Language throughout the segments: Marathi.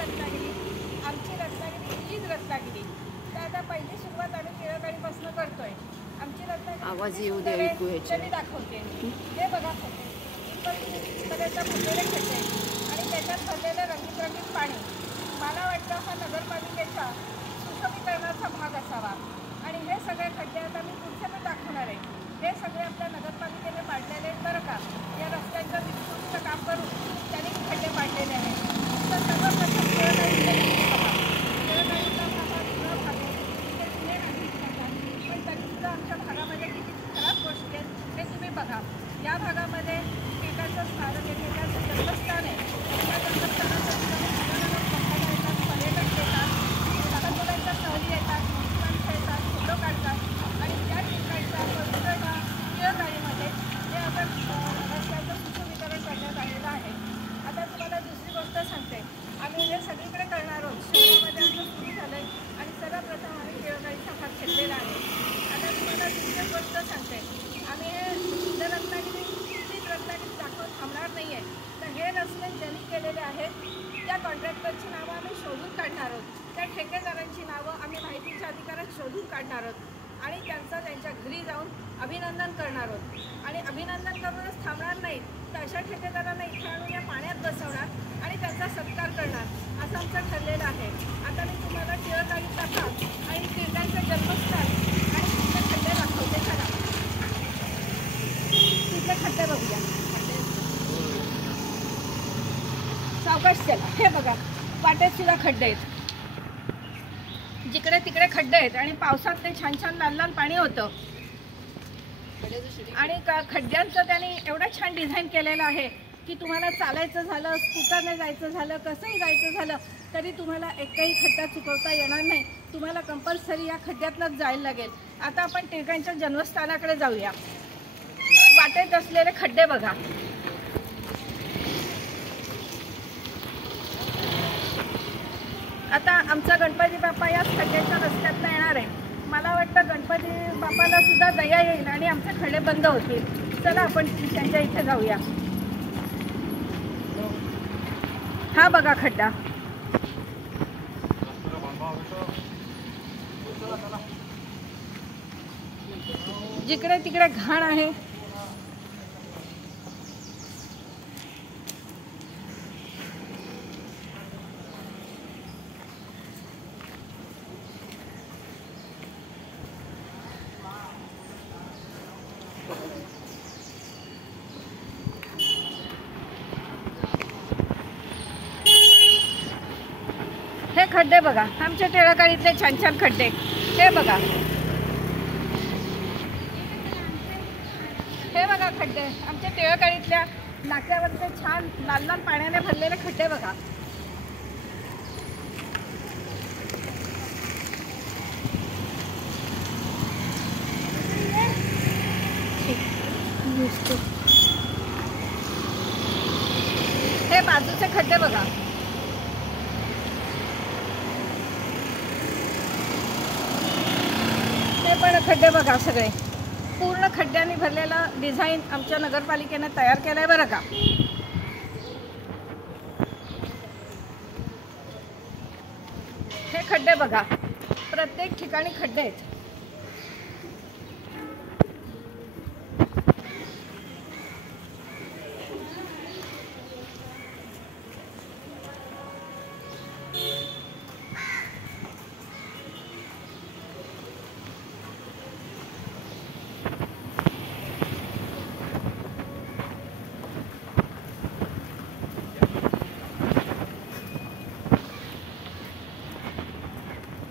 रत्नागिरी, आमची रत्नागिरी हीच रत्नागिरी. तर आता पहिली सुरुवात आम्ही टिळकाळीपासून करतोय. आमची रत्नागिरी आवाज येऊ दे, ऐकू यायचे. मी दाखवते. हे बघा खड्डे, इथपर्यंत भरलेले खड्डे आणि त्याच्यात भरलेलं रंगीत पाणी. मला वाटतं हा नगरपालिकेचा सुशोभीकरणाचा भाग असावा. आणि हे सगळे खड्डे आता मी पुढचे पण दाखवणार आहे. हे सगळे आपल्या नगरपालिकेने पाडलेले आहेत बरं का. या रस्त्यांचं विस्तृत काम करून त्यांनी खड्डे पाडलेले आहेत. तर सर्वप्रथम टिळकाळीचा भाग जुना भाग आहे. ते जुने नाही पण तरीसुद्धा आमच्या भागामध्ये किती खराब गोष्टी आहेत हे तुम्ही बघा. या भागामध्ये टिळकाचं स्मारक आहे, त्याचं जन्मस्थान आहे. त्या जन्मस्थानाचं पर्यटक येतात, लहान मुलांच्या सहली येतात, खेळतात, फोटो काढतात आणि त्या ठिकाणच्या पवित्र टिळकाळीमध्ये जे आपण रस्त्याचं सुशोभीकरण करण्यात आलेलं आहे. आता तुम्हाला दुसरी गोष्ट सांगते. आम्ही हे सगळीकडे करणार आहोत. शहरामध्ये आमचं सुरू झालं आहे आणि सर्वप्रथम आम्ही टिळकाळीचा भाग घेतलेला आहे. आता तुम्हाला दुसरी गोष्ट सांगते. आम्ही हे सुंदर रत्नागिरी तीच रत्नागिरी दाखवून थांबणार नाही आहे. तर हे रस्ते ज्यांनी केलेले आहेत त्या कॉन्ट्रॅक्टरची नावं आम्ही शोधून काढणार आहोत. त्या ठेकेदारांची नावं आम्ही माहितीच्या अधिकारात शोधून काढणार आहोत आणि त्यांचं त्यांच्या घरी जाऊन अभिनंदन करणार आहोत. आणि अभिनंदन करूनच थांबणार नाही, तर अशा ठेकेदारांना इथे आणून या पाण्यात बसवणार आणि त्यांचा सत्कार करणार असं आमचं ठरलेलं आहे. आता मी तुम्हाला टिळकाळीचा भाग आणि टिळकांचं जन्मस्थान आणि तिथले खड्डे दाखवते. चला तिथले खड्डे बघूया. सावकाश चला. हे बघा वाटेत सुद्धा खड्डे आहेत, जिकडे तिकडे खड्डे आहेत आणि पावसात ते छान छान लाल लाल पाणी होतं. आणि खड्ड्यांचं त्यांनी एवढं छान डिझाईन केलेलं आहे की तुम्हाला चालायचं झालं, स्कूटरने जायचं झालं, कसंही जायचं झालं तरी तुम्हाला एकही खड्डा चुकवता येणार नाही. तुम्हाला कंपल्सरी या खड्ड्यातनंच जायला लागेल. आता आपण टिळकांच्या जन्मस्थानाकडे जाऊया. वाटेत असलेले खड्डे बघा. आता आमचा गणपती बाप्पा याच खड्ड्याच्या रस्त्यातनं येणार आहे. मला वाटतं गणपती बाप्पाला सुद्धा दया येईल आणि आमचे खड्डे बंद होतील. चला आपण त्यांच्या इथे जाऊया. हा बघा खड्डा. जिकडे तिकडे घाण आहे. हे खड्डे बघा, आमच्या टिळकाळीतले छान छान खड्डे. हे बघा, हे बघा खड्डे आमच्या टिळकाळीतल्या नाक्यावरचे छान लाल लाल पाण्याने भरलेले खड्डे बघा. हे बाजूचे खड्डे बघा. ते पण खड्डे बघा. सगळे पूर्ण खड्ड्यांनी भरलेला डिझाईन आमच्या नगरपालिकेने तयार केलाय बरं का. हे खड्डे बघा, प्रत्येक ठिकाणी खड्डे आहेत.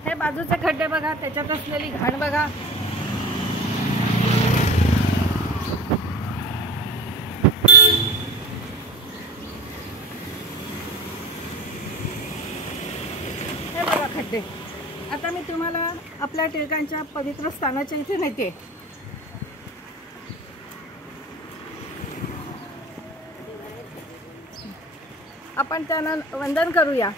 हे बाजूचे खड्डे बघा, त्याच्यात असलेली घाण बघा. हे बघा खड्डे. आता मी तुम्हाला आपल्या टिळकांच्या पवित्र स्थानाच्या इथे नेते. आपण त्यांना वंदन करूया.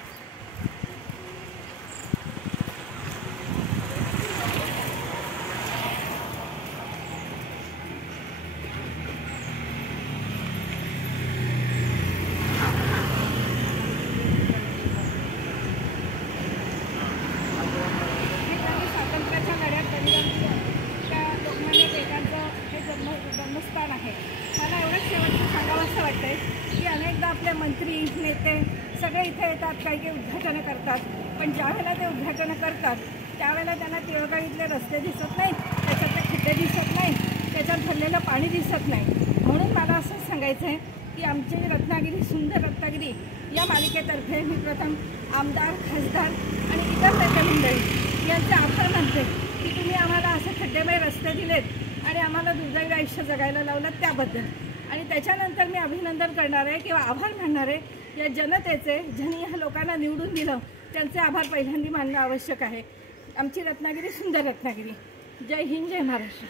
वाटते की अनेकदा आपले मंत्री नेते सगळे इथे येतात, काही काही उद्घाटनं करतात, पण ज्यावेळेला ते उद्घाटनं करतात त्यावेळेला त्यांना टिळकाईतले रस्ते दिसत नाहीत, त्याच्यातले खड्डे दिसत नाही, त्याच्यात भरलेलं पाणी दिसत नाही. म्हणून मला असं सांगायचं आहे की आमची रत्नागिरी सुंदर रत्नागिरी या मालिकेतर्फे मी प्रथम आमदार, खासदार आणि इतर नेते मंडळी यांचे आभार मानते की तुम्ही आम्हाला असे खड्डेमय रस्ते दिलेत आणि आम्हाला दुर्दैवी आयुष्य जगायला लावलं त्याबद्दल. आणि त्याच्यानंतर मी अभिनंदन करणार आहे किंवा आभार मानणार आहे या जनतेचे, ज्यांनी ह्या लोकांना निवडून दिलं त्यांचे आभार पहिल्यांदा मानणं आवश्यक आहे. आमची रत्नागिरी सुंदर रत्नागिरी. जय हिंद, जय महाराष्ट्र.